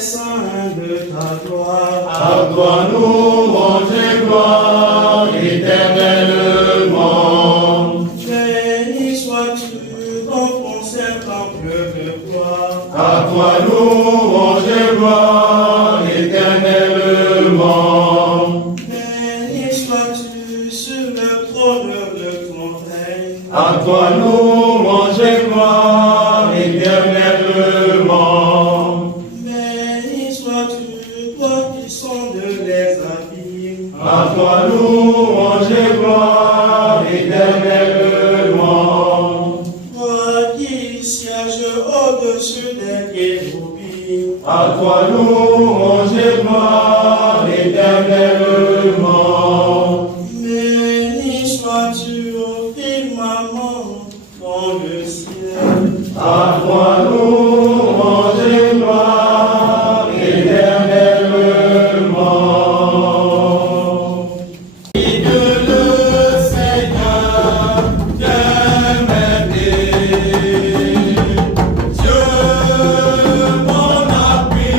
saints de ta gloire. À toi nous rendons gloire éternellement. Béni sois-tu dans ton saint temple de gloire. À toi nous rendons gloire éternellement. Béni sois-tu sur le trône de ton règne. À toi nous rendons gloire éternellement. Béni sois-tu, toi qui sondes les abîmes. À toi nous rendons gloire éternellement. Toi qui sièges au-dessus des kéroubim. À toi nous rendons gloire éternellement. Béni sois-tu au firmament dans le ciel. À toi nous rendons gloire éternellement. Vive le Seigneur, bien-aimé. Dieu, mon appui,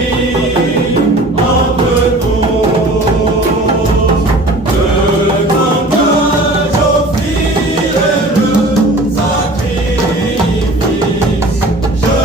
entre tous. Le cantage offrir le sacrifice. Je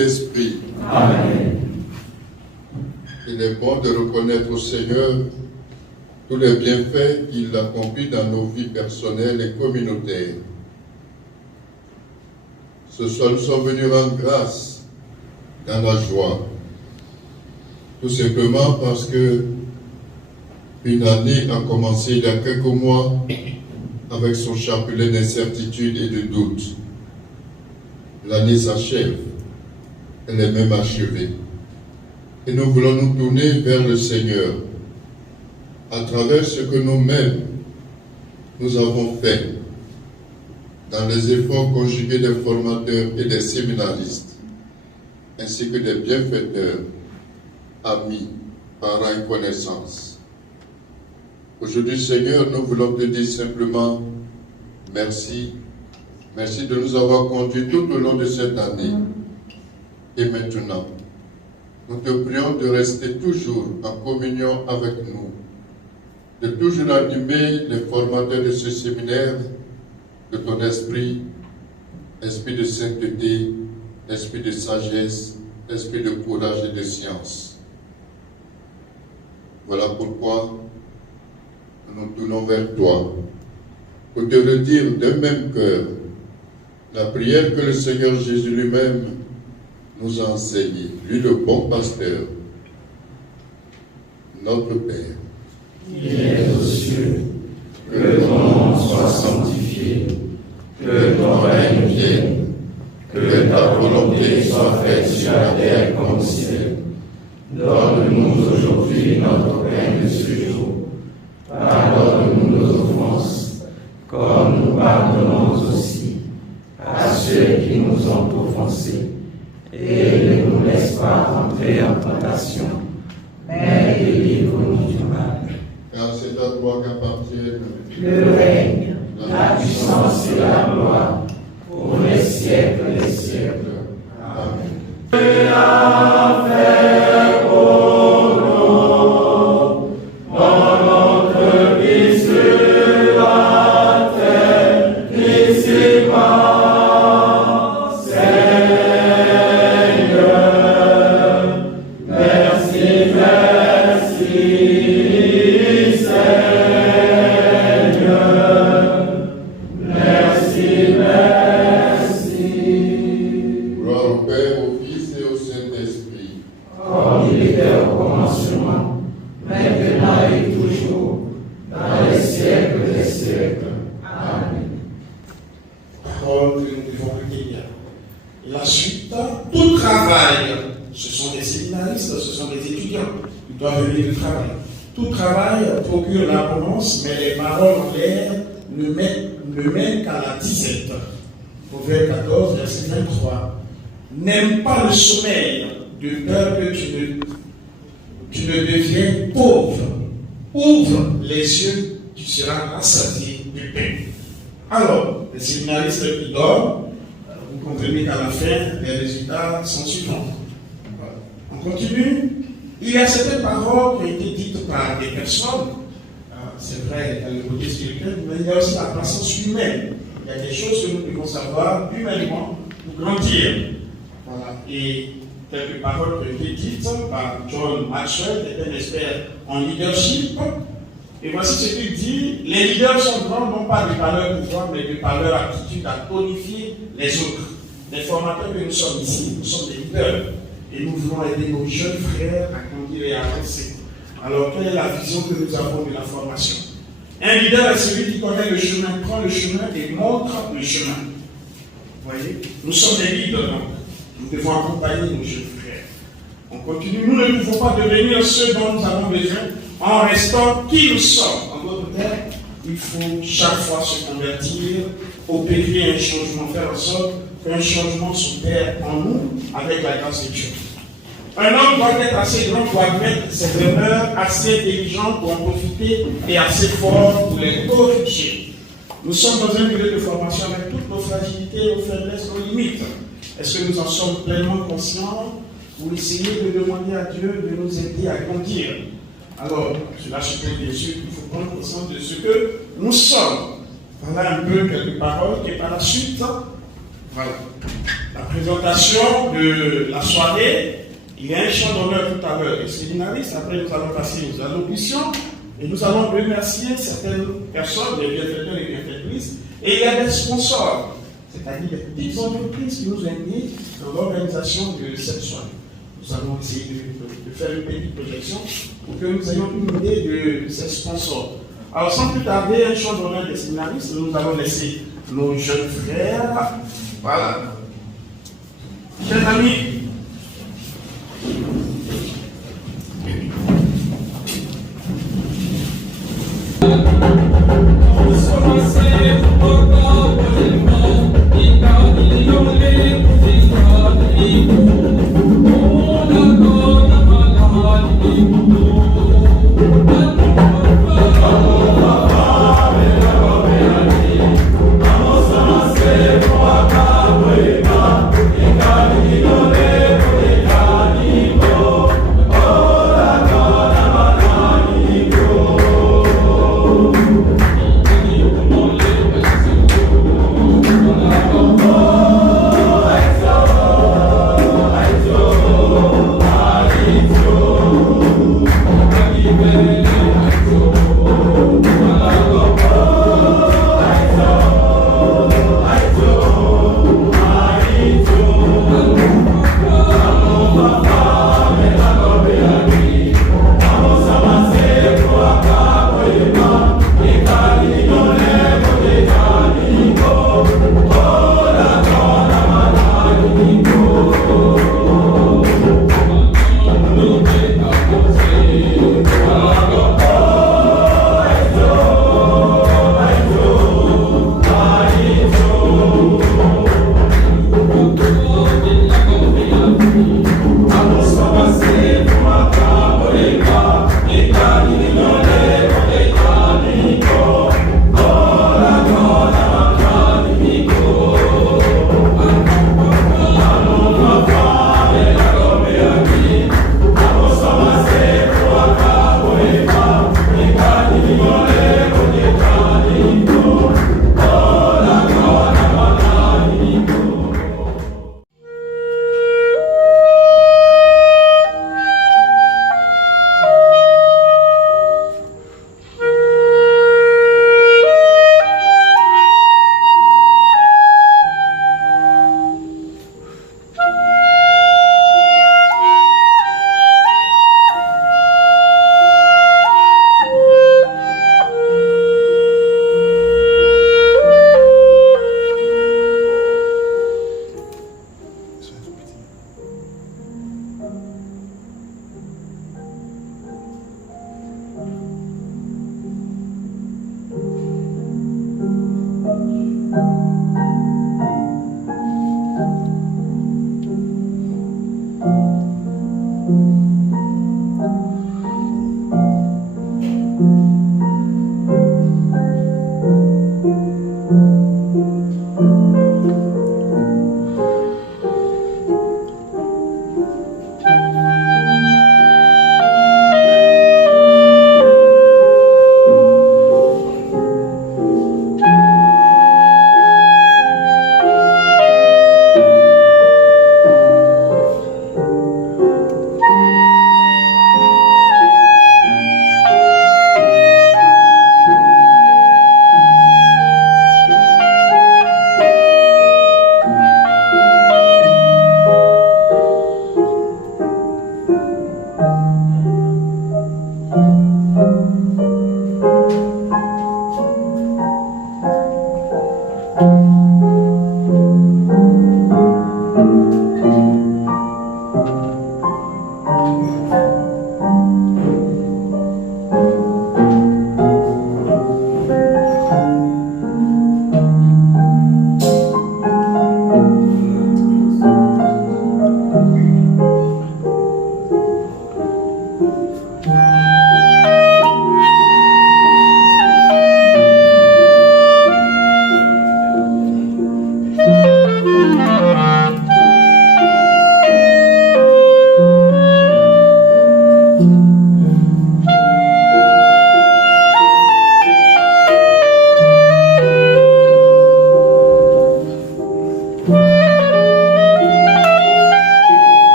Saint-Esprit. Amen. Il est bon de reconnaître au Seigneur tous les bienfaits qu'il accomplit dans nos vies personnelles et communautaires. Ce soir, nous sommes venus rendre grâce dans la joie. Tout simplement parce que une année a commencé il y a quelques mois avec son chapelet d'incertitude et de doute. L'année s'achève. Elle est même achevée. Et nous voulons nous tourner vers le Seigneur à travers ce que nous-mêmes nous avons fait dans les efforts conjugués des formateurs et des séminaristes, ainsi que des bienfaiteurs, amis, parents et connaissances. Aujourd'hui, Seigneur, nous voulons te dire simplement merci. Merci de nous avoir conduits tout au long de cette année. Et maintenant, nous te prions de rester toujours en communion avec nous, de toujours animer les formateurs de ce séminaire de ton esprit, esprit de sainteté, esprit de sagesse, esprit de courage et de science. Voilà pourquoi nous nous tournons vers toi, pour te redire d'un même cœur la prière que le Seigneur Jésus lui-même nous a enseignée, lui le bon pasteur, notre Père. Il est aux cieux, que ton nom soit sanctifié, que ton règne vienne, que ta volonté soit faite sur la terre comme au ciel. Donne-nous aujourd'hui notre pain de ce jour. Pardonne-nous nos offenses, comme nous pardonnons aussi à ceux qui nous ont offensés. Et ne nous laisse pas entrer en tentation, mais délivre-nous du mal. Car c'est à toi qu'appartiennent Le règne, la puissance et la gloire, pour les siècles des siècles. Amen. Gloire au Père, au Fils et au Saint-Esprit. Comme il était au commencement, maintenant et toujours, dans les siècles des siècles. Amen. Parole que nous devons retenir. La suite, tout travail, ce sont des séminaristes, ce sont des étudiants, ils doivent venir du travail. Tout travail procure l'abondance, mais les paroles en l'air ne mènent qu'à la disette. Proverbe 14, verset 23. N'aime pas le sommeil, de peur que tu ne deviennes pauvre. Ouvre les yeux, tu seras rassasié de pain. Alors, les séminaristes qui dorment, vous comprenez qu'à la fin, les résultats sont suivants. On continue. Il y a certaines paroles qui ont été dites par des personnes, c'est vrai, dans le côté spirituel, mais il y a aussi la croissance humaine. Il y a des choses que nous devons savoir humainement pour grandir. Voilà. Et quelques paroles qui ont été dites par John Maxwell, qui est un expert en leadership. Et voici ce qu'il dit: les leaders sont grands non pas de par leur pouvoir, mais de par leur aptitude à tonifier les autres. Les formateurs que nous sommes ici, nous sommes des leaders. Et nous voulons aider nos jeunes frères à grandir et à avancer. Alors, quelle est la vision que nous avons de la formation? Un leader est celui qui connaît le chemin, prend le chemin et montre le chemin. Vous voyez? Nous sommes des leaders, donc. Nous devons accompagner nos jeunes frères. On continue. Nous ne pouvons pas devenir ceux dont nous avons besoin en restant qui nous sommes. En d'autres termes, il faut chaque fois se convertir, opérer un changement, faire en sorte qu'un changement s'opère en nous avec la grâce de Dieu. Un homme doit être assez grand pour admettre ses erreurs, assez intelligent pour en profiter et assez fort pour les corriger. Nous sommes dans un milieu de formation avec toutes nos fragilités, nos faiblesses, nos limites. Est-ce que nous en sommes pleinement conscients ou essayez de demander à Dieu de nous aider à grandir? Alors, cela suppose bien sûr qu'il faut prendre conscience de ce que nous sommes. Voilà un peu quelques paroles et par la suite, voilà. la présentation de la soirée. Il y a un chant d'honneur tout à l'heure des séminaristes. Après, nous allons passer aux allocutions et nous allons remercier certaines personnes, des bienfaiteurs et bienfaitrices. Et il y a des sponsors, c'est-à-dire des petites entreprises qui nous impliquent dans l'organisation de cette soirée. Nous allons essayer de faire une petite projection pour que nous ayons une idée de ces sponsors. Alors, sans plus tarder, un chant d'honneur des séminaristes, nous allons laisser nos jeunes frères. Voilà. Chers amis, Amen.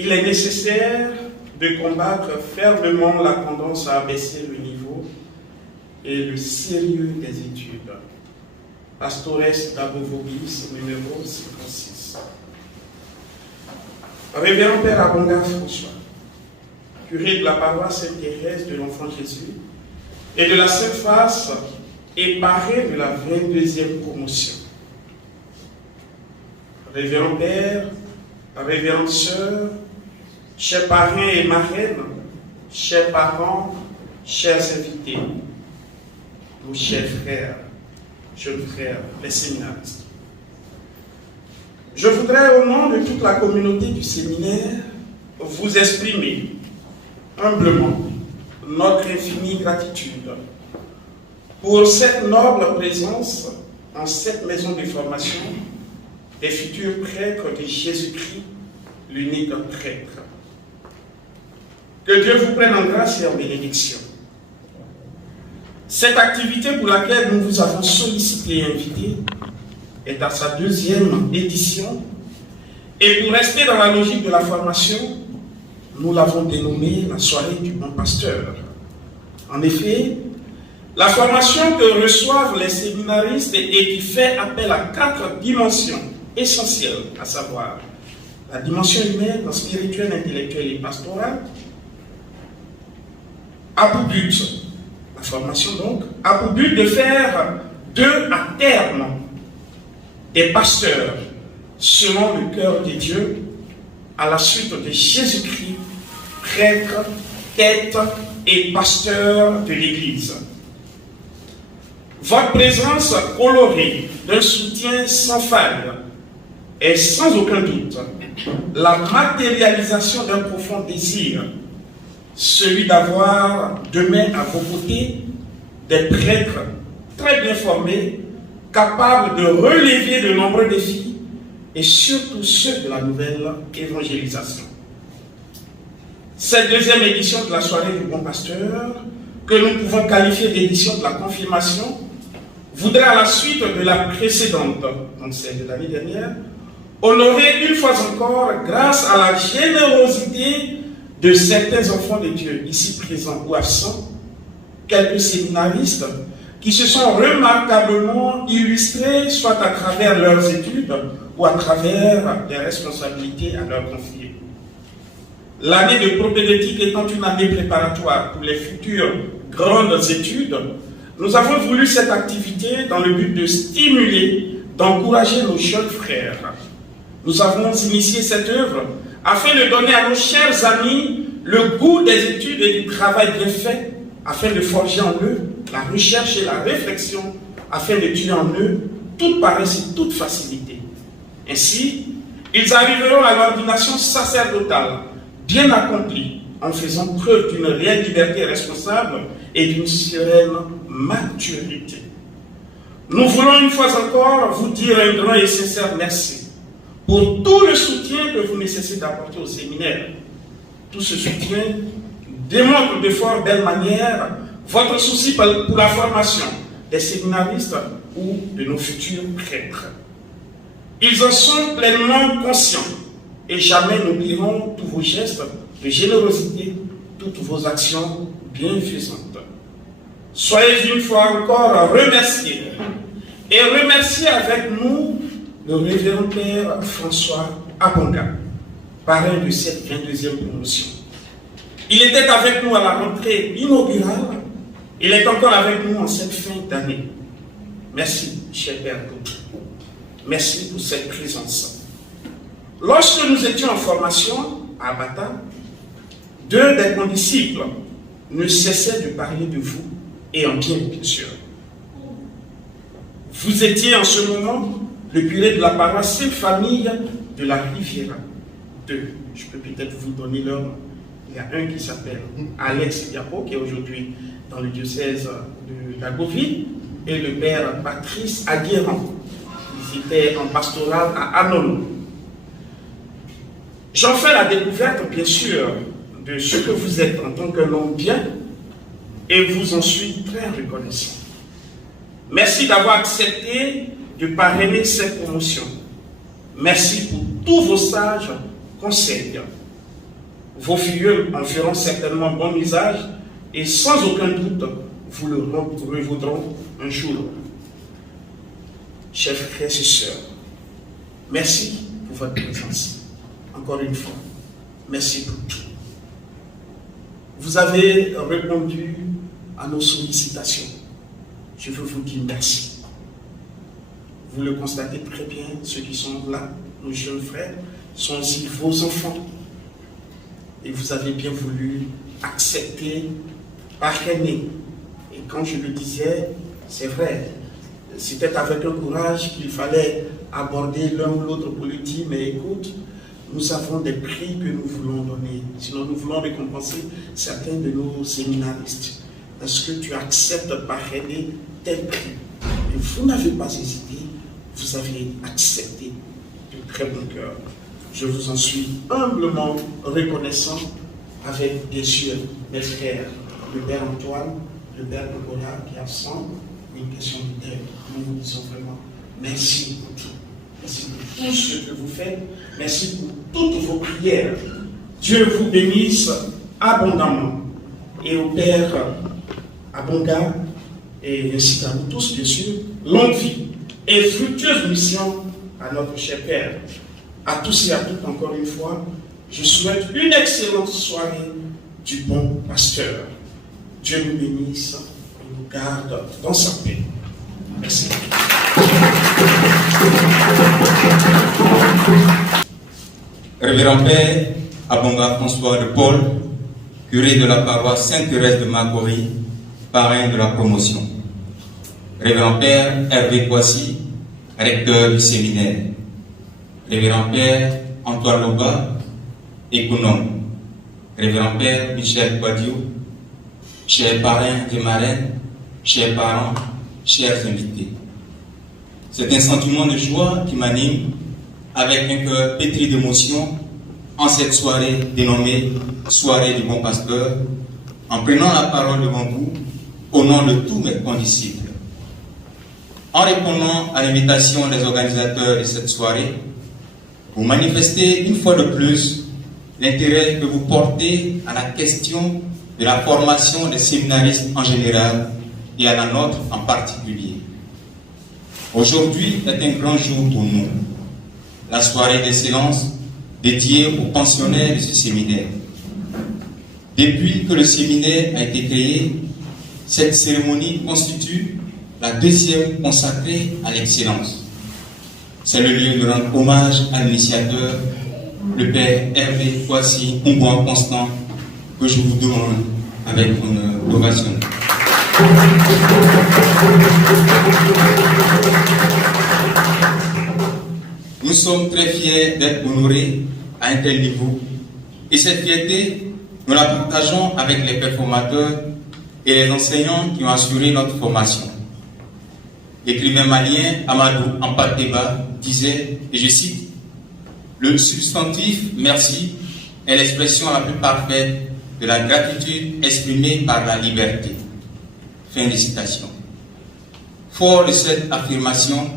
Il est nécessaire de combattre fermement la tendance à abaisser le niveau et le sérieux des études. Pastores d'Abovobis, numéro 56. Révérend Père Abonga François, curé de la paroisse Sainte-Thérèse de l'Enfant Jésus et de la Sainte-Face et parrain de la 22e promotion. Révérend Père, révérende Sœur, chers parrains et marraines, chers parents, chers invités, nos chers frères, jeunes frères, les séminaristes. Je voudrais, au nom de toute la communauté du séminaire, vous exprimer humblement notre infinie gratitude pour cette noble présence en cette maison de formation des futurs prêtres de Jésus-Christ, l'unique prêtre. Que Dieu vous prenne en grâce et en bénédiction. Cette activité pour laquelle nous vous avons sollicité et invité est à sa 2e édition et pour rester dans la logique de la formation, nous l'avons dénommée la soirée du bon pasteur. En effet, la formation que reçoivent les séminaristes et qui fait appel à 4 dimensions essentielles, à savoir la dimension humaine, spirituelle, intellectuelle et pastorale, a pour but, la formation donc, a pour but de faire d'eux à terme des pasteurs selon le cœur de Dieu, à la suite de Jésus-Christ, prêtre, tête et pasteur de l'Église. Votre présence colorée d'un soutien sans faille est sans aucun doute la matérialisation d'un profond désir, celui d'avoir demain à vos côtés des prêtres très bien formés, capables de relever de nombreux défis et surtout ceux de la nouvelle évangélisation. Cette deuxième édition de la soirée du bon pasteur, que nous pouvons qualifier d'édition de la confirmation, voudrait à la suite de la précédente, donc celle de l'année dernière, honorer une fois encore, grâce à la générosité de certains enfants de Dieu, ici présents ou absents, quelques séminaristes qui se sont remarquablement illustrés, soit à travers leurs études ou à travers des responsabilités à leur confier. L'année de propédeutique étant une année préparatoire pour les futures grandes études, nous avons voulu cette activité dans le but de stimuler, d'encourager nos jeunes frères. Nous avons initié cette œuvre afin de donner à nos chers amis le goût des études et du travail bien fait, afin de forger en eux la recherche et la réflexion, afin de tuer en eux toute paresse et toute facilité. Ainsi, ils arriveront à l'ordination sacerdotale, bien accomplie, en faisant preuve d'une réelle liberté responsable et d'une sereine maturité. Nous voulons une fois encore vous dire un grand et sincère merci pour tout le soutien que vous ne cessez d'apporter au séminaire. Tout ce soutien démontre de fort belle manière votre souci pour la formation des séminaristes ou de nos futurs prêtres. Ils en sont pleinement conscients et jamais n'oublieront tous vos gestes de générosité, toutes vos actions bienfaisantes. Soyez une fois encore remerciés et remerciez avec nous le révérend Père François Abonga, parrain de cette 22e promotion. Il était avec nous à la rentrée inaugurale, il est encore avec nous en cette fin d'année. Merci, cher Père Gauthier. Merci pour cette présence. Lorsque nous étions en formation à Bata, 2 des condisciples ne cessaient de parler de vous, et en bien sûr. Vous étiez en ce moment le curé de la paroisse Sainte-Famille de la Riviera. 2, je peux peut-être vous donner leur nom. Il y a un qui s'appelle Alex Diapo, qui est aujourd'hui dans le diocèse de la Gauvie, et le père Patrice Aguirre. Ils étaient en pastoral à Anon. J'en fais la découverte, bien sûr, de ce que vous êtes en tant qu'un homme bien, et vous en suis très reconnaissant. Merci d'avoir accepté de parrainer cette promotion. Merci pour tous vos sages conseils. Vos filleuls en feront certainement bon usage et sans aucun doute, vous le revaudront un jour. Chers frères et sœurs, merci pour votre présence. Encore une fois, merci pour tout. Vous avez répondu à nos sollicitations. Je veux vous dire merci. Vous le constatez très bien, ceux qui sont là, nos jeunes frères, sont aussi vos enfants. Et vous avez bien voulu accepter, parrainer. Et quand je le disais, c'est vrai, c'était avec un courage qu'il fallait aborder l'un ou l'autre politique, mais écoute, nous avons des prix que nous voulons donner. Sinon, nous voulons récompenser certains de nos séminaristes. Est-ce que tu acceptes de parrainer tel prix? Et vous n'avez pas hésité, vous avez accepté de très bon cœur. Je vous en suis humblement reconnaissant avec des yeux, mes frères, le Père Antoine, le Père Nicolas qui est absent, une question de tête. Nous vous disons vraiment merci pour tout. Merci pour tout ce que vous faites. Merci pour toutes vos prières. Dieu vous bénisse abondamment et au Père abondant et ainsi qu'à nous tous, bien sûr, longue vie et fructueuse mission à notre cher Père. À tous et à toutes, encore une fois, je souhaite une excellente soirée du bon pasteur. Dieu nous bénisse et nous garde dans sa paix. Merci. Révérend Père Abonga François de Paul, curé de la paroisse Sainte-Thérèse de Magorie, parrain de la promotion. Révérend Père Hervé Boissy, recteur du séminaire. Révérend Père Antoine Loba, économe. Révérend Père Michel Badiou, chers parrains et marraines, chers parents, chers invités. C'est un sentiment de joie qui m'anime avec un cœur pétri d'émotion en cette soirée dénommée Soirée du bon pasteur, en prenant la parole devant vous au nom de tous mes condisciples. En répondant à l'invitation des organisateurs de cette soirée, vous manifestez une fois de plus l'intérêt que vous portez à la question de la formation des séminaristes en général et à la nôtre en particulier. Aujourd'hui est un grand jour pour nous, la soirée d'excellence dédiée aux pensionnaires de ce séminaire. Depuis que le séminaire a été créé, cette cérémonie constitue la deuxième consacrée à l'excellence. C'est le lieu de rendre hommage à l'initiateur, le Père Hervé Boissy Ngouan Constant, que je vous demande avec une ovation. Nous sommes très fiers d'être honorés à un tel niveau et cette fierté, nous la partageons avec les performateurs et les enseignants qui ont assuré notre formation. L'écrivain malien Amadou Ampateba disait, et je cite, « Le substantif merci est l'expression la plus parfaite de la gratitude exprimée par la liberté. » Fin de citation. Fort de cette affirmation,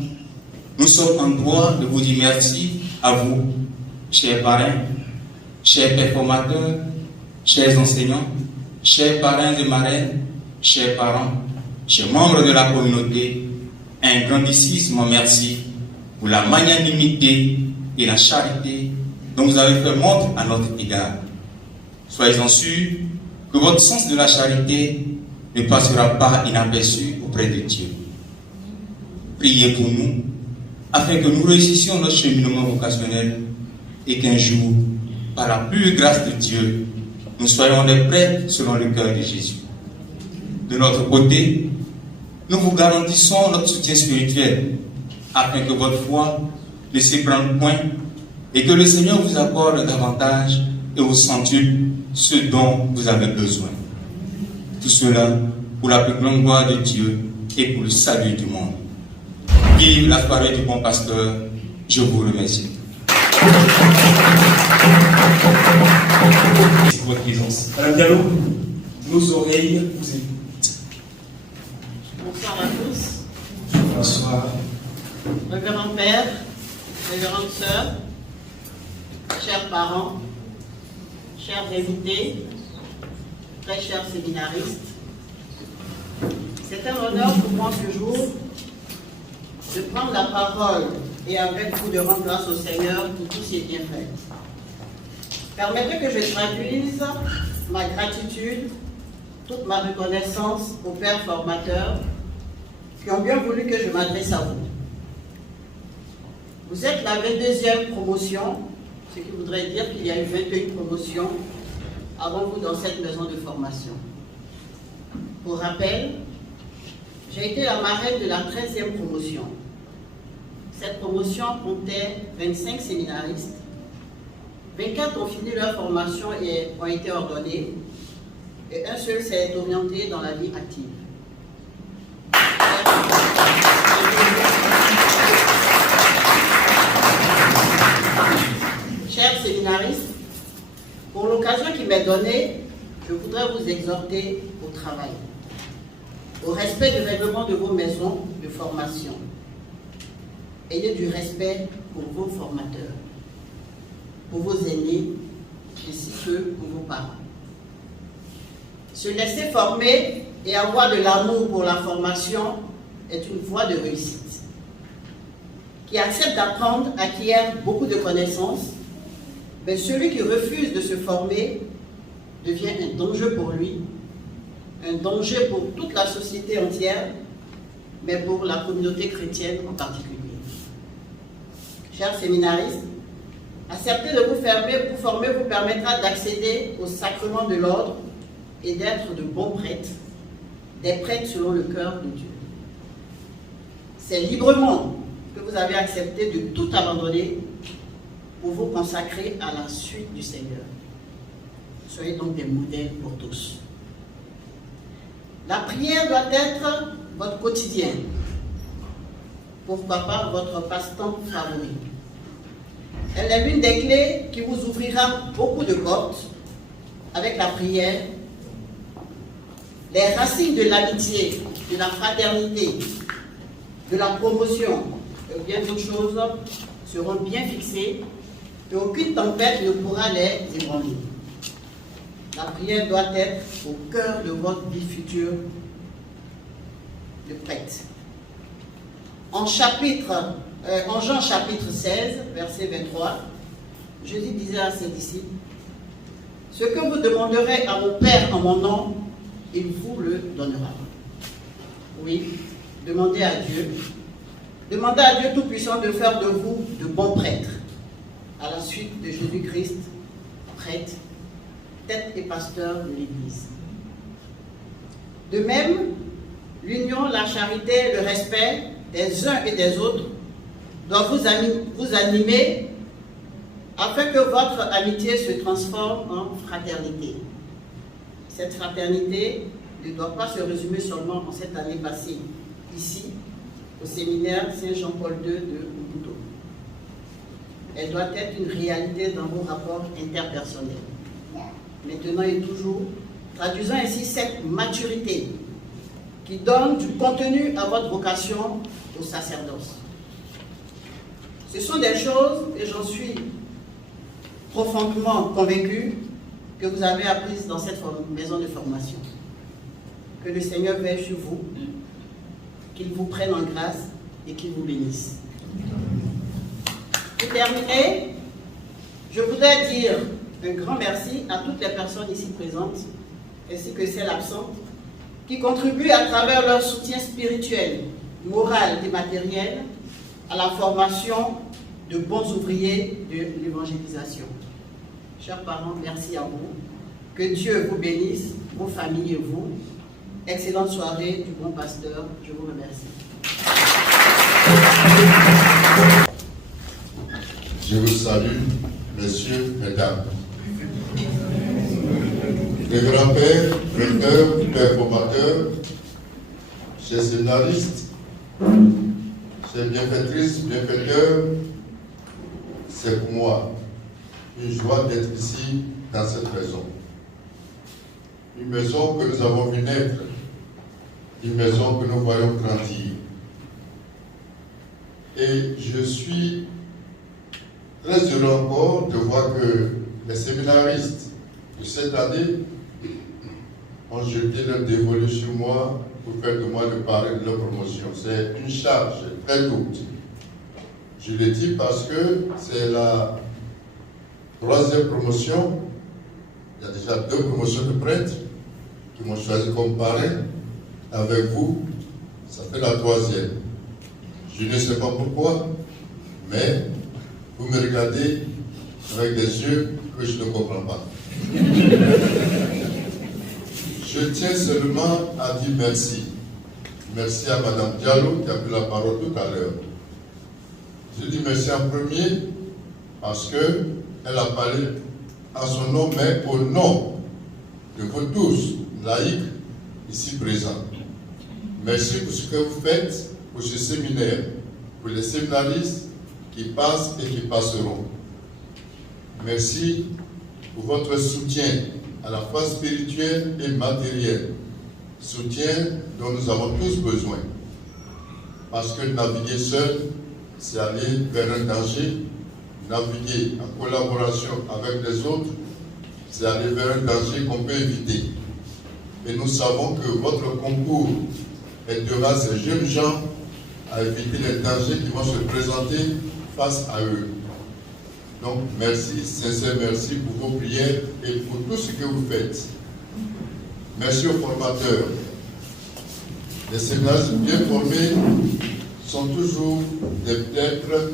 nous sommes en droit de vous dire merci à vous, chers parrains, chers performateurs, chers enseignants, chers parrains et marraines, chers parents, chers membres de la communauté, un grandissime merci pour la magnanimité et la charité dont vous avez fait montre à notre égard. Soyez-en sûrs que votre sens de la charité ne passera pas inaperçu auprès de Dieu. Priez pour nous, afin que nous réussissions notre cheminement vocationnel et qu'un jour, par la pure grâce de Dieu, nous soyons des prêtres selon le cœur de Jésus. De notre côté, nous vous garantissons notre soutien spirituel, afin que votre foi ne s'ébranle point et que le Seigneur vous accorde davantage et au centuple ce dont vous avez besoin. Tout cela pour la plus grande gloire de Dieu et pour le salut du monde. Vive la soirée du bon pasteur. Je vous remercie. Merci pour votre présence. Madame Diallo, nos oreilles vous écoutent. Bonsoir à tous. Bonsoir. Révérend Père, révérende Sœur, chers parents, chers invités, très chers séminaristes, c'est un honneur pour moi ce jour de prendre la parole et avec vous de rendre grâce au Seigneur pour tous ses bienfaits. Permettez que je traduise ma gratitude, toute ma reconnaissance aux pères formateurs qui ont bien voulu que je m'adresse à vous. Vous êtes la 22e promotion, ce qui voudrait dire qu'il y a eu 21 promotions avant vous dans cette maison de formation. Pour rappel, j'ai été la marraine de la 13e promotion. Cette promotion comptait 25 séminaristes. 24 ont fini leur formation et ont été ordonnés, et un seul s'est orienté dans la vie active. Chers séminaristes, pour l'occasion qui m'est donnée, je voudrais vous exhorter au travail, au respect du règlement de vos maisons de formation. Ayez du respect pour vos formateurs, pour vos aînés ainsi que pour vos parents. Se laisser former et avoir de l'amour pour la formation est une voie de réussite. Qui accepte d'apprendre acquiert beaucoup de connaissances, mais celui qui refuse de se former devient un danger pour lui, un danger pour toute la société entière, mais pour la communauté chrétienne en particulier. Chers séminaristes, accepter de vous former vous permettra d'accéder au sacrement de l'ordre et d'être de bons prêtres, des prêtres selon le cœur de Dieu. C'est librement que vous avez accepté de tout abandonner pour vous consacrer à la suite du Seigneur. Soyez donc des modèles pour tous. La prière doit être votre quotidien. Pourquoi pas votre passe-temps favori. Elle est l'une des clés qui vous ouvrira beaucoup de portes avec la prière. Les racines de l'amitié, de la fraternité, de la promotion et bien d'autres choses seront bien fixées et aucune tempête ne pourra les ébranler. La prière doit être au cœur de votre vie future de prêtre. En Jean chapitre 16, verset 23, Jésus disait à ses disciples, « Ce que vous demanderez à mon Père en mon nom, il vous le donnera. » Oui, demandez à Dieu. Demandez à Dieu Tout-Puissant de faire de vous de bons prêtres, à la suite de Jésus-Christ, prêtre, tête et pasteur de l'Église. De même, l'union, la charité, le respect des uns et des autres doivent vous animer afin que votre amitié se transforme en fraternité. Cette fraternité ne doit pas se résumer seulement en cette année passée, ici, au séminaire Saint-Jean-Paul II de Ubuntu. Elle doit être une réalité dans vos rapports interpersonnels. Maintenant et toujours, traduisant ainsi cette maturité qui donne du contenu à votre vocation au sacerdoce. Ce sont des choses, et j'en suis profondément convaincu, que vous avez apprises dans cette maison de formation. Que le Seigneur veille sur vous, qu'il vous prenne en grâce et qu'il vous bénisse. Pour terminer, je voudrais dire un grand merci à toutes les personnes ici présentes, ainsi que celles absentes, qui contribuent à travers leur soutien spirituel, moral et matériel à la formation de bons ouvriers de l'évangélisation. Chers parents, merci à vous. Que Dieu vous bénisse, vos familles et vous. Excellente soirée du bon pasteur. Je vous remercie. Je vous salue, messieurs, mesdames. Les grands-pères, recteurs, pères formateurs, chers scénaristes, chers bienfaitrices, bienfaiteurs, c'est pour moi une joie d'être ici dans cette maison. Une maison que nous avons vu naître, une maison que nous voyons grandir. Et je suis très heureux encore de voir que les séminaristes de cette année ont jeté leur dévolu sur moi pour faire de moi le parrain de leur promotion. C'est une charge très lourde. Je le dis parce que c'est la 3e promotion. Il y a déjà 2 promotions de prêtres qui m'ont choisi comme parrain. Avec vous, ça fait la 3e. Je ne sais pas pourquoi, mais vous me regardez avec des yeux que je ne comprends pas. Je tiens seulement à dire merci. Merci à Mme Diallo qui a pris la parole tout à l'heure. Je dis merci en premier parce qu'elle a parlé à son nom, mais au nom de vous tous, laïcs, ici présents. Merci pour ce que vous faites pour ce séminaire, pour les séminaristes qui passent et qui passeront. Merci pour votre soutien à la fois spirituel et matériel, soutien dont nous avons tous besoin. Parce que naviguer seul, c'est aller vers un danger. Naviguer en collaboration avec les autres, c'est aller vers un danger qu'on peut éviter. Et nous savons que votre concours aidera ces jeunes gens à éviter les dangers qui vont se présenter face à eux. Donc, merci, sincère merci pour vos prières et pour tout ce que vous faites. Merci aux formateurs. Les séminaires bien formés sont toujours des prêtres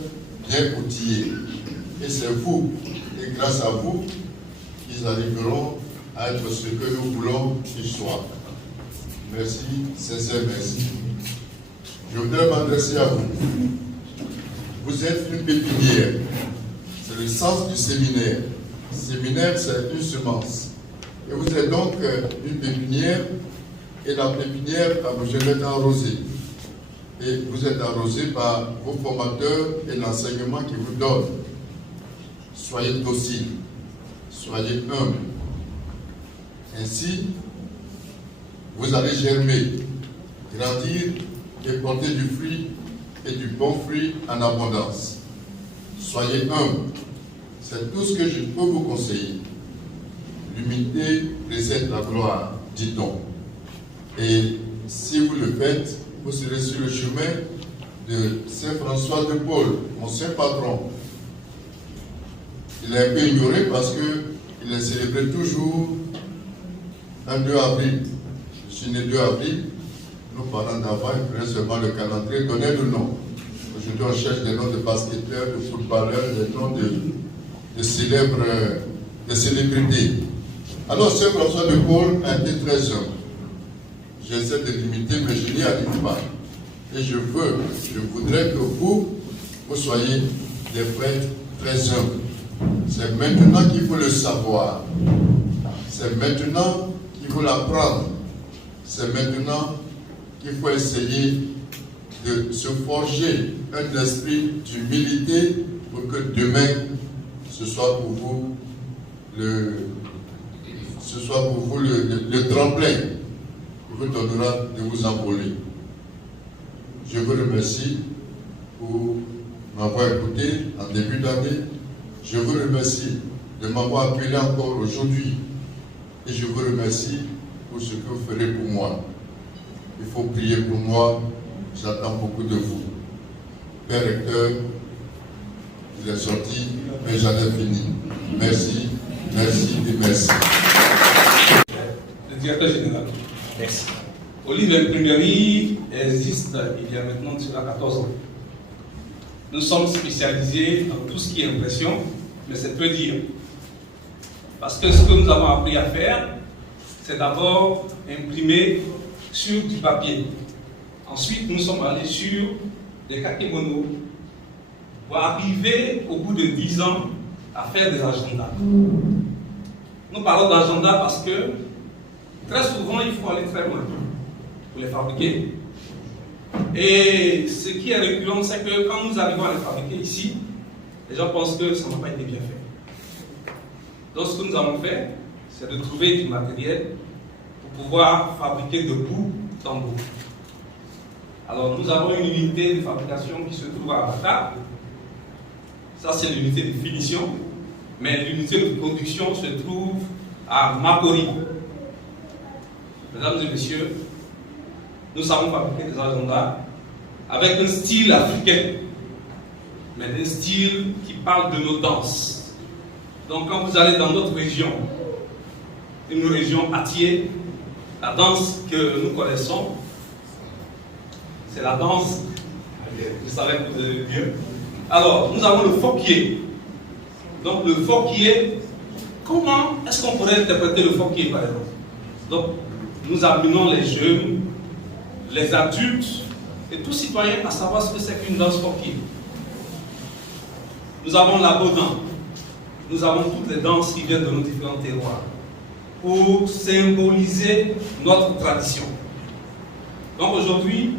bien outillés. Et c'est vous, et grâce à vous, qu'ils arriveront à être ce que nous voulons qu'ils soient. Merci, sincère merci. Je voudrais m'adresser à vous. Vous êtes une pépinière. C'est le sens du séminaire. Le séminaire, c'est une semence. Et vous êtes donc une pépinière, et la pépinière a besoin d'être arrosée. Et vous êtes arrosé par vos formateurs et l'enseignement qu'ils vous donnent. Soyez dociles, soyez humbles. Ainsi, vous allez germer, grandir et porter du fruit et du bon fruit en abondance. Soyez humbles. C'est tout ce que je peux vous conseiller. L'humilité précède la gloire, dit-on. Et si vous le faites, vous serez sur le chemin de Saint François de Paul, mon saint patron. Il est un peu ignoré parce qu'il est célébré toujours un 2 avril. Je suis né 2 avril. Nos parents d'avant, ils prenaient seulement le calendrier, donnaient le nom. Aujourd'hui, on cherche des noms de basketteurs, de footballeurs, des noms de célèbres, de célébrités. Alors, Saint François de Paul a été très humble. J'essaie de l'imiter, mais je n'y arrive pas. Et je voudrais que vous soyez des prêtres très humbles. C'est maintenant qu'il faut le savoir. C'est maintenant qu'il faut l'apprendre. C'est maintenant qu'il faut essayer de se forger un esprit d'humilité pour que demain, ce soit pour vous le tremplin qui vous donnera de vous envoler. Je vous remercie pour m'avoir écouté en début d'année. Je vous remercie de m'avoir appelé encore aujourd'hui. Et je vous remercie pour ce que vous ferez pour moi. Il faut prier pour moi. J'attends beaucoup de vous. Père recteur, il est sorti, mais j'en ai fini. Merci, merci et merci. Le directeur général. Merci. Olive Imprimerie existe il y a maintenant cela 14 ans. Nous sommes spécialisés dans tout ce qui est impression, mais c'est peu dire. Parce que ce que nous avons appris à faire, c'est d'abord imprimer sur du papier. Ensuite, nous sommes allés sur des kakémonos pour arriver au bout de 10 ans à faire des agendas. Nous parlons d'agenda parce que très souvent, il faut aller très loin pour les fabriquer. Et ce qui est récurrent, c'est que quand nous arrivons à les fabriquer ici, les gens pensent que ça n'a pas été bien fait. Donc ce que nous avons fait, c'est de trouver du matériel pour pouvoir fabriquer de bout en bout. Alors nous avons une unité de fabrication qui se trouve à Bata. Ça c'est l'unité de finition. Mais l'unité de production se trouve à Makori. Mesdames et messieurs, nous savons fabriquer des agendas avec un style africain, mais un style qui parle de nos danses. Donc quand vous allez dans notre région, une région Atié, la danse que nous connaissons, c'est la danse, je savais que vous avez mieux. Alors, nous avons le fokié. Donc le fokié, comment est-ce qu'on pourrait interpréter le fokié par exemple? Donc, nous amenons les jeunes, les adultes et tous citoyens à savoir ce que c'est qu'une danse fokié. Nous avons la Bodan, nous avons toutes les danses qui viennent de nos différents terroirs pour symboliser notre tradition. Donc aujourd'hui,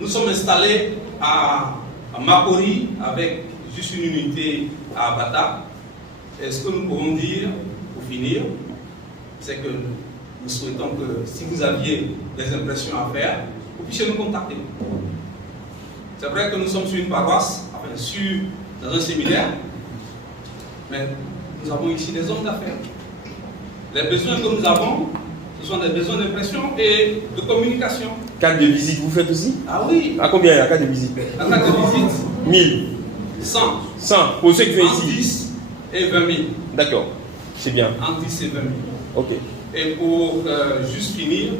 nous sommes installés à Makori avec juste une unité à Abata. Et ce que nous pouvons dire pour finir, c'est que nous souhaitons que si vous aviez des impressions à faire, vous puissiez nous contacter. C'est vrai que nous sommes sur une paroisse, enfin dans un séminaire, mais nous avons ici des hommes d'affaires. Les besoins que nous avons, ce sont des besoins d'impression et de communication. Carte de visite, vous faites aussi? Ah oui. À combien la carte de visite? La carte de visite, 1000. 100. 100. Pour ceux qui viennent Entre ici. 10 et 20 000. D'accord. C'est bien. Entre 10 et 20 000. Ok. Et pour juste finir,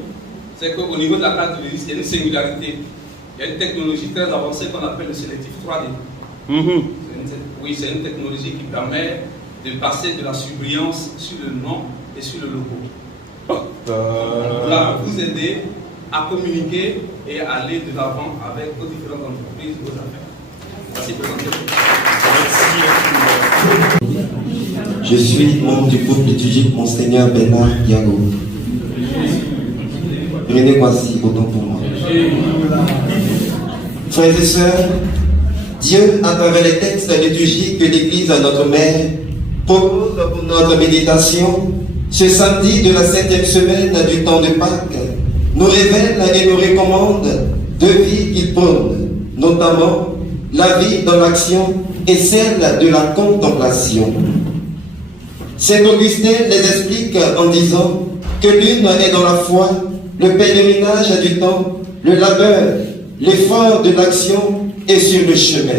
c'est qu'au niveau de la carte de visite, il y a une singularité. Il y a une technologie très avancée qu'on appelle le sélectif 3D. Oui, c'est une technologie qui permet de passer de la surbrillance sur le nom et sur le logo. Pour vous aider à communiquer et à aller de l'avant avec vos différentes entreprises, vos affaires. Merci, présenté. Je suis membre du groupe liturgique Monseigneur Bernard Diago. René Kwasi, autant pour moi. Frères et sœurs, Dieu, à travers les textes liturgiques que l'Église, notre mère, propose pour notre méditation, ce samedi de la 7e semaine du temps de Pâques, nous révèle et nous recommande deux vies qu'il prône, notamment la vie dans l'action et celle de la contemplation. Saint Augustin les explique en disant que l'une est dans la foi, le pèlerinage du temps, le labeur, l'effort de l'action est sur le chemin,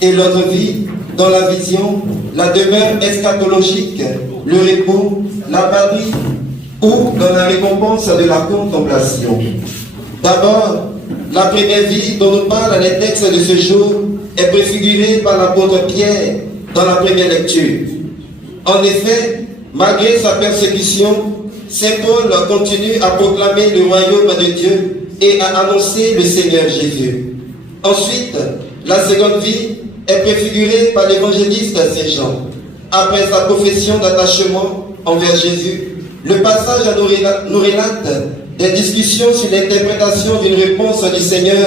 et l'autre vie dans la vision, la demeure eschatologique, le repos, la patrie ou dans la récompense de la contemplation. D'abord, la première vie dont nous parlent les textes de ce jour est préfigurée par l'apôtre Pierre dans la première lecture. En effet, malgré sa persécution, Saint Paul continue à proclamer le royaume de Dieu et à annoncer le Seigneur Jésus. Ensuite, la seconde vie est préfigurée par l'évangéliste Saint Jean. Après sa profession d'attachement envers Jésus, le passage nous relate des discussions sur l'interprétation d'une réponse du Seigneur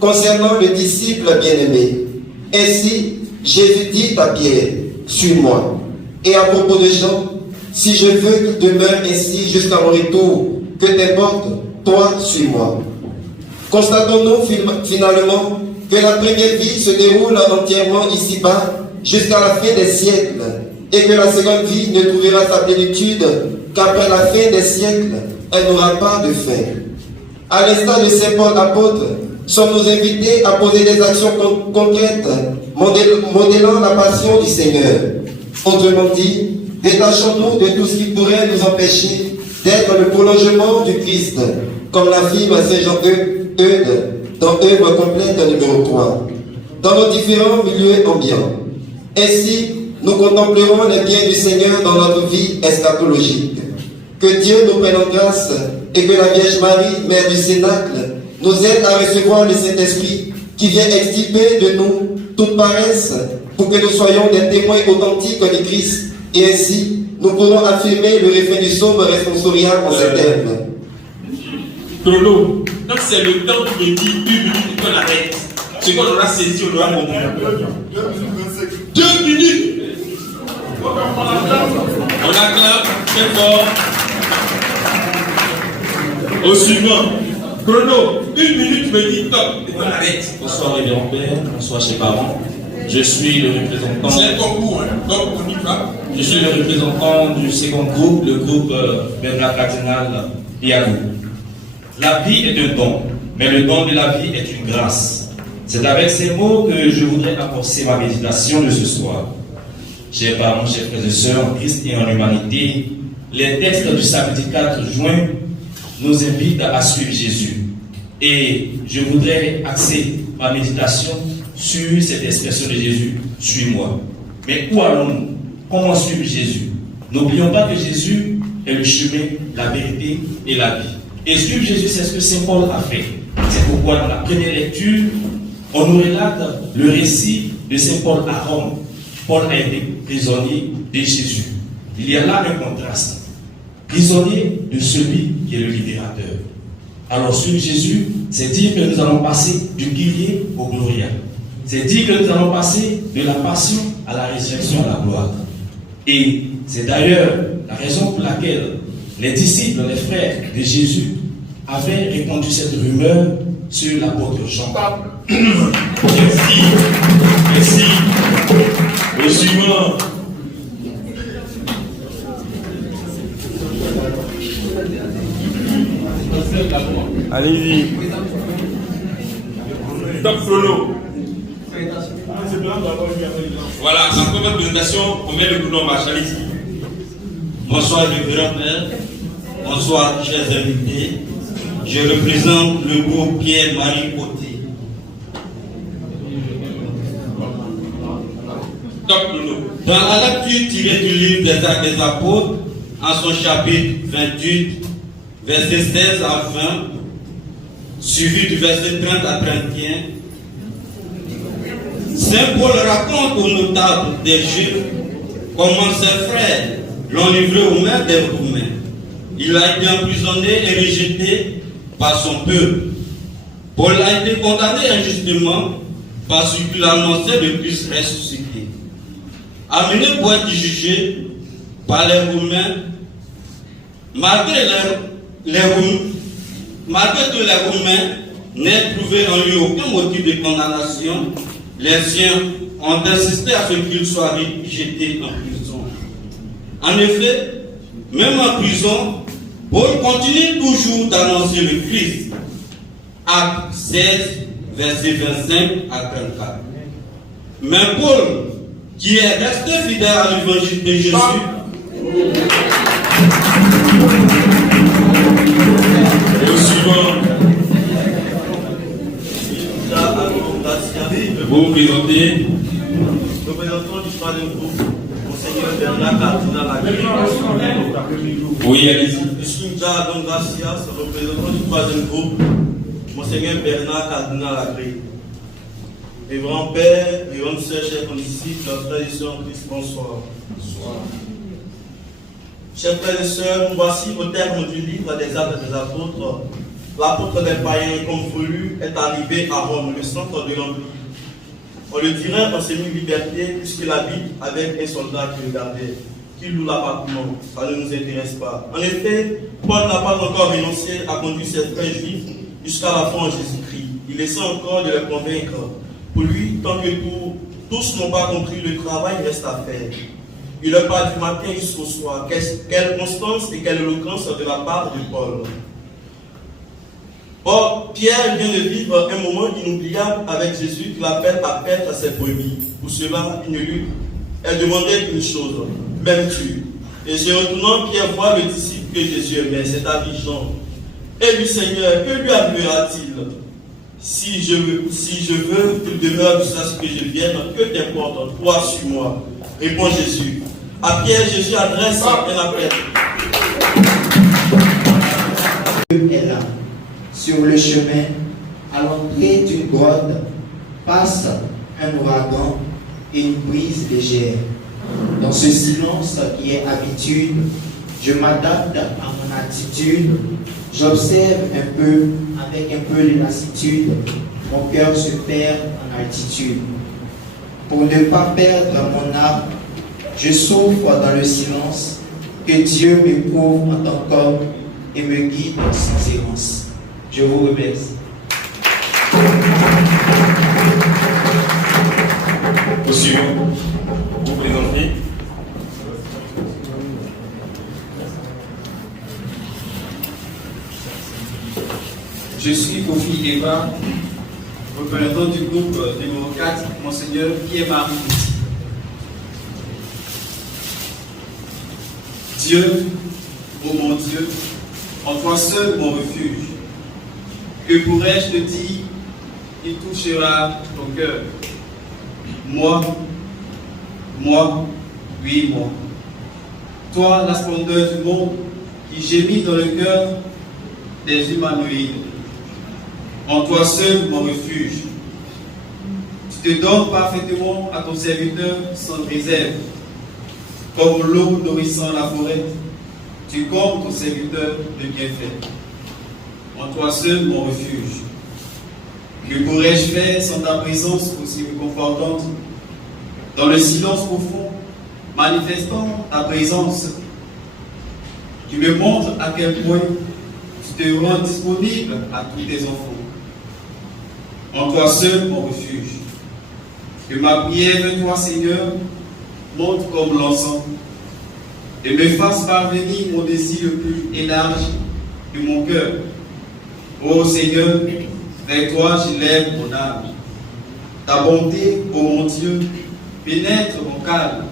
concernant le disciple bien-aimé. Ainsi, Jésus dit à Pierre, « Suis-moi ». Et à propos de Jean, « Si je veux qu'il demeure ainsi jusqu'à mon retour, que t'importe, toi, suis-moi ». Constatons-nous finalement que la première vie se déroule entièrement ici-bas jusqu'à la fin des siècles et que la seconde vie ne trouvera sa plénitude qu'après la fin des siècles, elle n'aura pas de fin. À l'instar de Saint Paul apôtre, sommes-nous invités à poser des actions concrètes modélant la passion du Seigneur. Autrement dit, détachons-nous de tout ce qui pourrait nous empêcher d'être le prolongement du Christ, comme l'affirme Saint Jean-Eudes dans œuvre complète numéro 3, dans nos différents milieux ambiants. Ainsi, nous contemplerons les biens du Seigneur dans notre vie eschatologique. Que Dieu nous prenne en grâce et que la Vierge Marie, Mère du Cénacle, nous aide à recevoir le Saint-Esprit qui vient extirper de nous toute paresse pour que nous soyons des témoins authentiques du Christ et ainsi nous pourrons affirmer le refrain du psaume responsorial en ces termes. Chrono. Donc c'est le temps qui est dit 1 minute et qu'on arrête. Ce qu'on aura saisi, on aura compris. 2 minutes. On acclame très fort. Au suivant. Chrono. 1 minute me dit top. Et qu'on arrête. Bonsoir révérend père, bonsoir chez parents. Je suis le représentant. C'est un concours, hein. Donc on y va. Je suis le représentant du second groupe, le groupe Bernard Cardinal Diago. La vie est un don, mais le don de la vie est une grâce. C'est avec ces mots que je voudrais amorcer ma méditation de ce soir. Chers parents, chers frères et sœurs, en Christ et en humanité, les textes du samedi 4 juin nous invitent à suivre Jésus. Et je voudrais axer ma méditation sur cette expression de Jésus, « Suis-moi ». Mais où allons-nous? Comment suivre Jésus? N'oublions pas que Jésus est le chemin, la vérité et la vie. Et suivre Jésus, c'est ce que Saint Paul a fait. C'est pourquoi dans la première lecture, on nous relate le récit de Saint Paul à Rome. Paul a été prisonnier de Jésus. Il y a là un contraste. Prisonnier de celui qui est le libérateur. Alors suivre Jésus, c'est dire que nous allons passer du Kyrie au Gloria. C'est dire que nous allons passer de la passion à la résurrection à la gloire. Et c'est d'ailleurs la raison pour laquelle les disciples, les frères de Jésus avaient répandu cette rumeur sur l'apôtre Jean. Merci. Merci. Au suivant. Allez-y. Top chrono. Voilà, après votre présentation, on met le boulot marche. Allez-y. Bonsoir le grand-père, bonsoir chers invités. Je représente le groupe Pierre-Marie Côté. Top chrono. Dans la lecture tirée du livre des Actes des Apôtres, en son chapitre 28, versets 16 à 20, suivi du verset 30 à 31, Saint Paul raconte aux notables des Juifs comment ses frères l'ont livré aux mains des Romains. Il a été emprisonné et rejeté par son peuple. Paul a été condamné injustement parce qu'il annonçait le Christ ressuscité. Amené pour être jugé par les Romains, malgré que les Romains n'aient trouvé en lui aucun motif de condamnation, les siens ont insisté à ce qu'il soit jeté en prison. En effet, même en prison, Paul continue toujours d'annoncer le Christ. Acte 16, versets 25 à 34. Mais Paul, qui est resté fidèle à l'évangile de Jésus, Et au suivant, vous vous présentez. Représentant du troisième groupe, Monseigneur Bernard Cardinal Agré. Oui, allez-y. Je suis Nja Adon Gracias, représentant du troisième groupe, Monseigneur Bernard Cardinal Agré. Les grands-pères, les grandes sœurs, chers condisciples, frères et sœurs en Christ, bonsoir. Bonsoir. Chers frères et sœurs, nous voici au terme du livre des Actes des Apôtres. L'apôtre des païens, comme voulu, est arrivé à Rome, le centre de l'Empire. On le dirait en semi-liberté, puisqu'il habite avec un soldat qui le gardait, qui loue l'appartement. Ça ne nous intéresse pas. En effet, Paul n'a pas encore renoncé à conduire ses frères juifs jusqu'à la foi en Jésus-Christ. Il essaie encore de les convaincre. Pour lui, tant que tous n'ont pas compris, le travail reste à faire. Il leur parle du matin jusqu'au soir. Quelle constance et quelle éloquence de la part de Paul. Or, Pierre vient de vivre un moment inoubliable avec Jésus qu'il appelle à paître ses brebis. Pour cela, il ne lui a demandé qu'une chose, m'aimes-tu? Et se retournant, Pierre voit le disciple que Jésus aimait, c'est Jean. Et lui, Seigneur, que lui arrivera-t-il? Si je veux qu'il demeure jusqu'à ce que je vienne, que t'importe, toi, suis-moi. Répond Jésus. À Pierre, Jésus adresse un appel. Est là. Sur le chemin, à l'entrée d'une grotte, passe un ouragan et une brise légère. Dans ce silence qui est habitude, je m'adapte à mon attitude, j'observe un peu, avec un peu de lassitude, mon cœur se perd en altitude. Pour ne pas perdre mon âme, je souffre dans le silence, que Dieu me couvre en tant qu'homme et me guide sans errance. Je vous remercie. Au suivant, vous présentez. Je suis Kofi Eva, représentant du groupe numéro 4, Monseigneur Pierre-Marie. Dieu, ô mon Dieu, en toi seul mon refuge. Que pourrais-je te dire qui touchera ton cœur? Moi, oui, moi. Toi, la splendeur du monde qui gémit dans le cœur des humanoïdes. En toi seul mon refuge. Tu te donnes parfaitement à ton serviteur sans réserve. Comme l'eau nourrissant la forêt, tu combles ton serviteur de bienfaits. En toi seul mon refuge. Que pourrais-je faire sans ta présence aussi réconfortante? Dans le silence profond, manifestant ta présence, tu me montres à quel point tu te rends disponible à tous tes enfants. En toi seul mon refuge. Que ma prière de toi, Seigneur, monte comme l'encens. et me fasse parvenir mon désir le plus élargi de mon cœur. Ô Seigneur, vers toi j'élève mon âme. Ta bonté, ô mon Dieu, pénètre mon calme.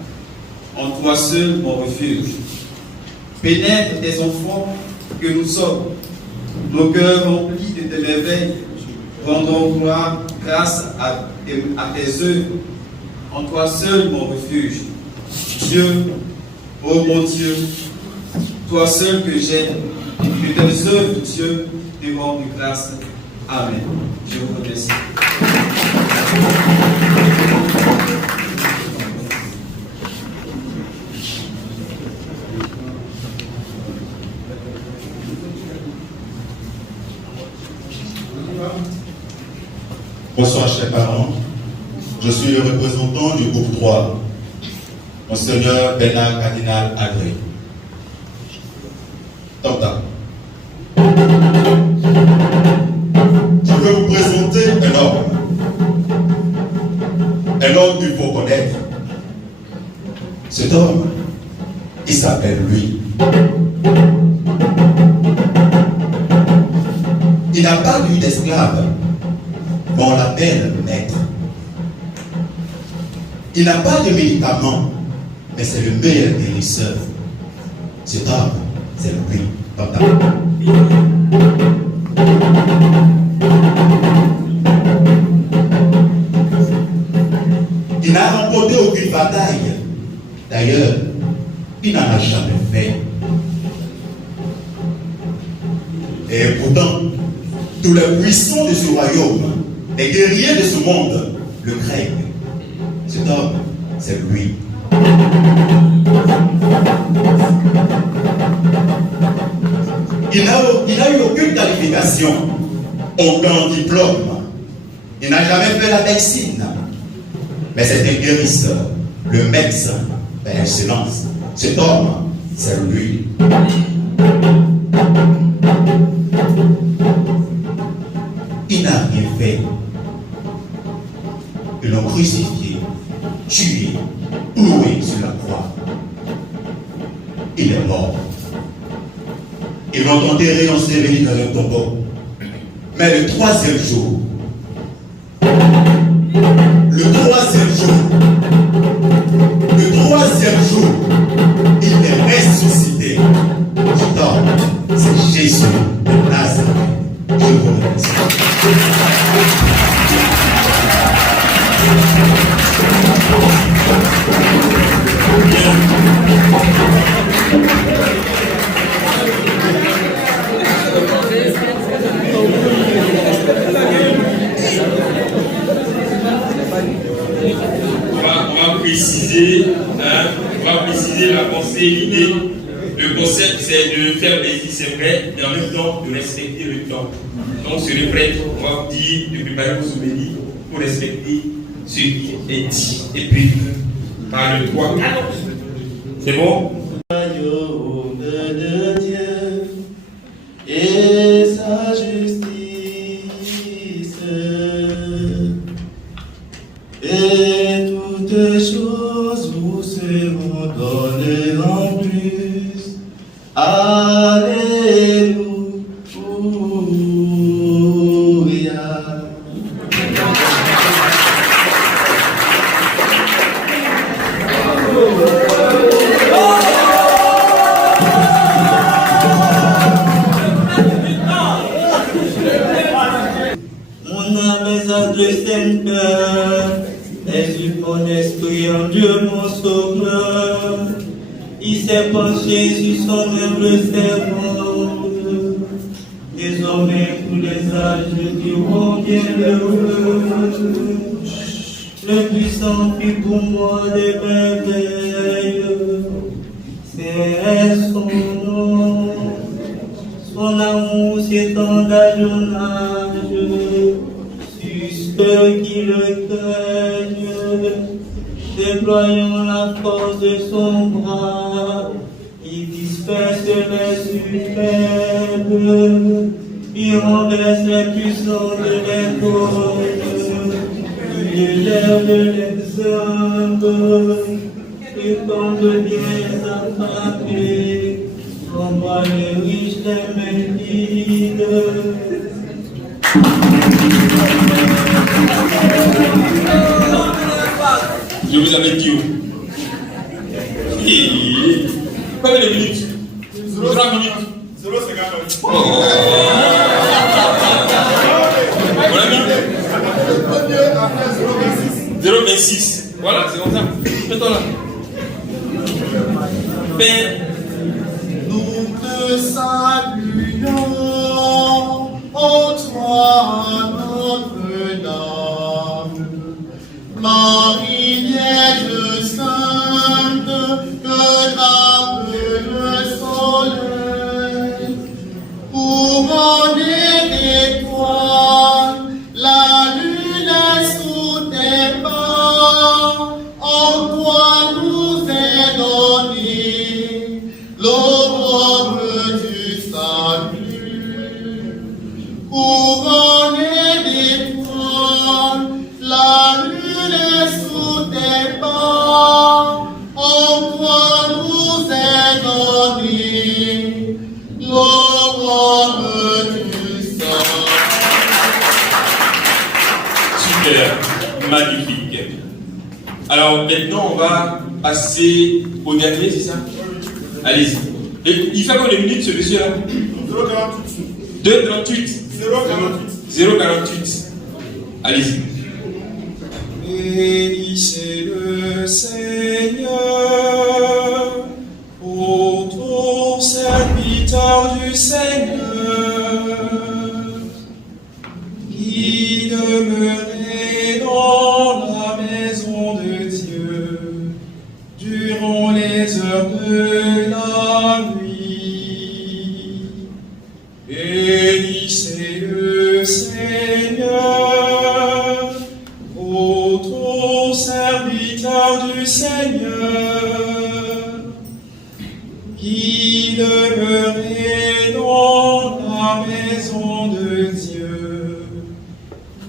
En toi seul mon refuge. Pénètre tes enfants que nous sommes. Nos cœurs remplis de tes merveilles rendront gloire grâce à tes œuvres. En toi seul mon refuge. Dieu, ô mon Dieu, toi seul que j'aime, que tes œuvres, Dieu, te rendent grâce. Amen. Je vous remercie. Bonsoir chers parents, je suis le représentant du groupe 3, Monseigneur Bernard Cardinal Agré. Tanta. Je veux vous présenter un homme qu'il faut connaître. Cet homme, il s'appelle lui. Il n'a pas eu d'esclave. On l'appelle maître. Il n'a pas de médicaments, mais c'est le meilleur guérisseur. Cet homme, c'est lui. Papa. Il n'a remporté aucune bataille. D'ailleurs, il n'en a jamais fait. Et pourtant, tous les puissants de ce royaume, les guerriers de ce monde le craignent. Cet homme, c'est lui. Il n'a eu aucune qualification, aucun diplôme. Il n'a jamais fait la médecine. Mais c'est un guérisseur, le médecin par excellence. Cet homme, c'est lui. Il n'a rien fait. Ils l'ont crucifié, tué, cloué sur la croix. Il est mort. Ils l'ont enterré enseveli dans un tombeau. Mais le troisième jour, il est ressuscité. Cet homme, c'est Jésus de Nazareth. Je vous remercie. On va préciser la pensée, l'idée. Le concept, c'est de faire plaisir, c'est vrai, mais en même temps, de respecter le temps. Donc, sur le prêtre, on va vous dire de préparer vos souvenirs pour respecter ce qui est dit. Et puis, par le 3, 4. C'est bon? De Dieu et sa justice, et toutes choses vous seront données en plus. Alléluia. Le Seigneur, Jésus, mon esprit en Dieu, mon sauveur. Il s'est penché sur son humble servant. Désormais, tous les âges diront bienheureux. Le puissant fit pour moi des merveilles. C'est son nom. Son amour s'étend à son âge. Ceux qui le craignent, déployant la force de son bras, il disperse les superbes, il renverse les puissants de l'école, il élève l'exemple, et quand le bien attrapé, comment les riches les médisent. Je vous amène qui où? Combien de minutes? 3 minutes. 0,50. Mon ami. 0,26. Voilà, c'est comme ça. Fais-toi là. Père, nous te saluons, ô toi, Notre-Dame, Marie Vierge sainte, que l'appelle le soleil, couronnée d'étoiles, la lune est sous tes pas, en toi nous est donné l'aurore du salut. Couronnée d'étoiles, la lune est sous tes pas, en toi nous est donné l'aurore du salut. super, magnifique. Alors maintenant, on va passer au dernier, c'est ça? Allez-y. Et il fait combien de minutes ce monsieur-là? 2,38. 0,48. Allez-y. Bénissez le Seigneur, ô ton serviteur du Seigneur, qui demeurait dans la maison de Dieu durant les heures de la nuit. Bénissez le Seigneur, ô ton serviteur du Seigneur, qui demeurait dans la maison de Dieu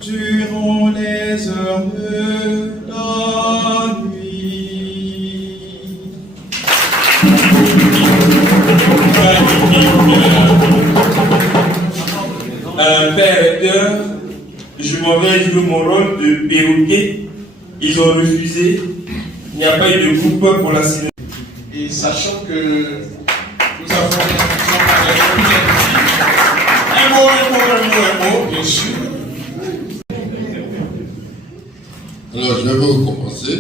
durant les heures de la nuit. Père recteur, je m'en vais jouer mon rôle de perroquet. Ils ont refusé. Il n'y a pas eu de groupe pour la cinéma. Et sachant que nous avons un mot, bien sûr. Alors, je vais vous commencer.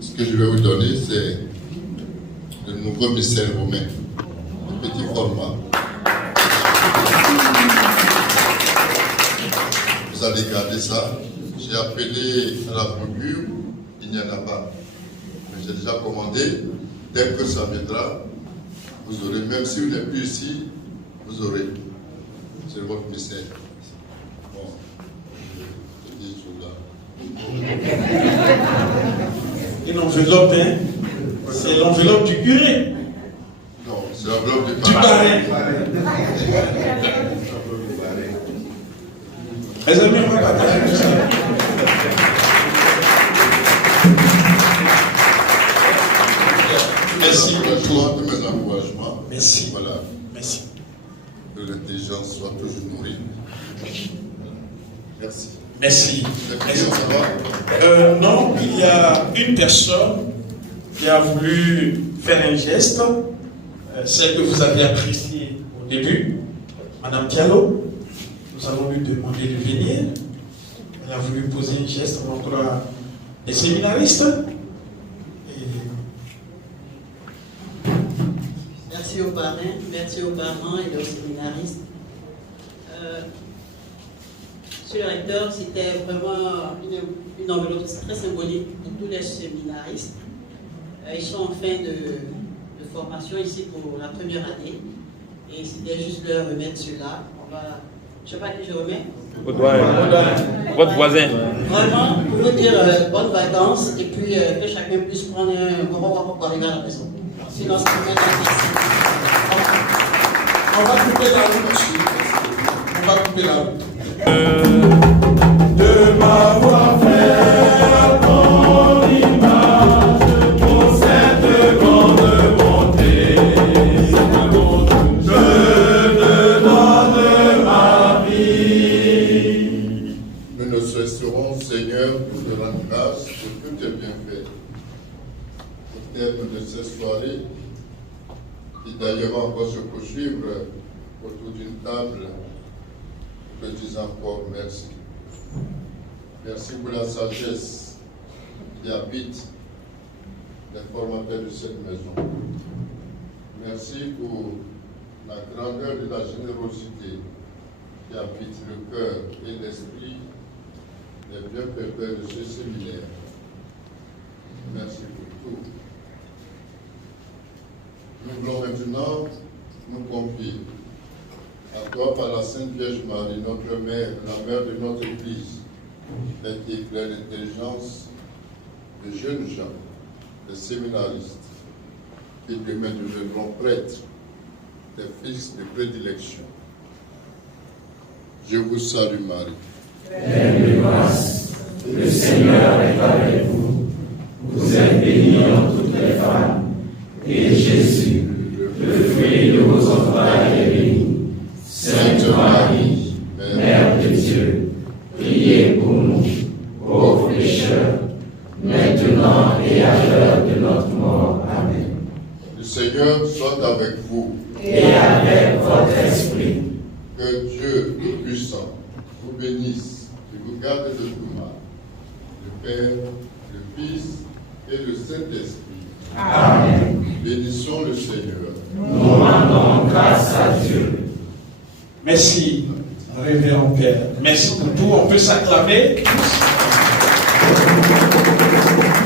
Ce que je vais vous donner, c'est le nouveau missel romain. Un petit format. Vous allez garder ça. J'ai appelé à la brûlure, il n'y en a pas. Mais j'ai déjà commandé. Dès que ça viendra, vous aurez, même si vous n'êtes plus ici, vous aurez. C'est votre missel. Bon, je dis tout là. Une enveloppe, hein? C'est l'enveloppe du curé. Non, c'est l'enveloppe du parrain. Les amis, on va partager tout ça. Merci. Je de mes encouragements. Merci. Voilà. Merci. Que l'intelligence soit toujours nourrie. Merci. Merci. Non, il y a une personne qui a voulu faire un geste, celle que vous avez appréciée au début, Madame Diallo. Nous allons lui demander de venir. Elle a voulu poser un geste contre les séminaristes. Merci aux parrains, merci aux parents et aux séminaristes. Monsieur le recteur, c'était vraiment une enveloppe très symbolique pour tous les séminaristes. Ils sont en fin de formation ici pour la première année. Et c'était juste leur remettre cela. Je ne sais pas qui je remets. Votre voisin. Vraiment, pour vous dire bonnes vacances et puis que chacun puisse prendre un bon pour arriver à la maison. Sinon, c'est on va couper la route. On va couper la route. De m'avoir fait ton image, ton Seigneur. cette soirée, qui d'ailleurs va se poursuivre autour d'une table, je dis encore merci. Merci pour la sagesse qui habite les formateurs de cette maison. Merci pour la grandeur de la générosité qui habite le cœur et l'esprit des bienfaiteurs de ce séminaire. Merci pour tout. Nous voulons maintenant nous confier à toi par la Sainte Vierge Marie, notre Mère, la Mère de notre Église, elle qui éclaire l'intelligence des jeunes gens, des séminaristes, qui demain deviendront prêtres, des fils de prédilection. Je vous salue Marie. Pleine de grâce, le Seigneur est avec vous. Vous êtes bénie entre toutes les femmes, et Jésus, le fruit de vos entrailles, est béni. Sainte Marie, Mère de Dieu, priez pour nous, pauvres pécheurs, maintenant et à l'heure de notre mort. Amen. Le Seigneur soit avec vous. Et avec votre esprit. Que Dieu Tout-Puissant vous bénisse et vous garde de tout mal. Le Père, le Fils et le Saint-Esprit. Amen. Bénissons le Seigneur. Nous rendons grâce à Dieu. Merci, révérend Père. Merci pour tout. On peut s'acclamer.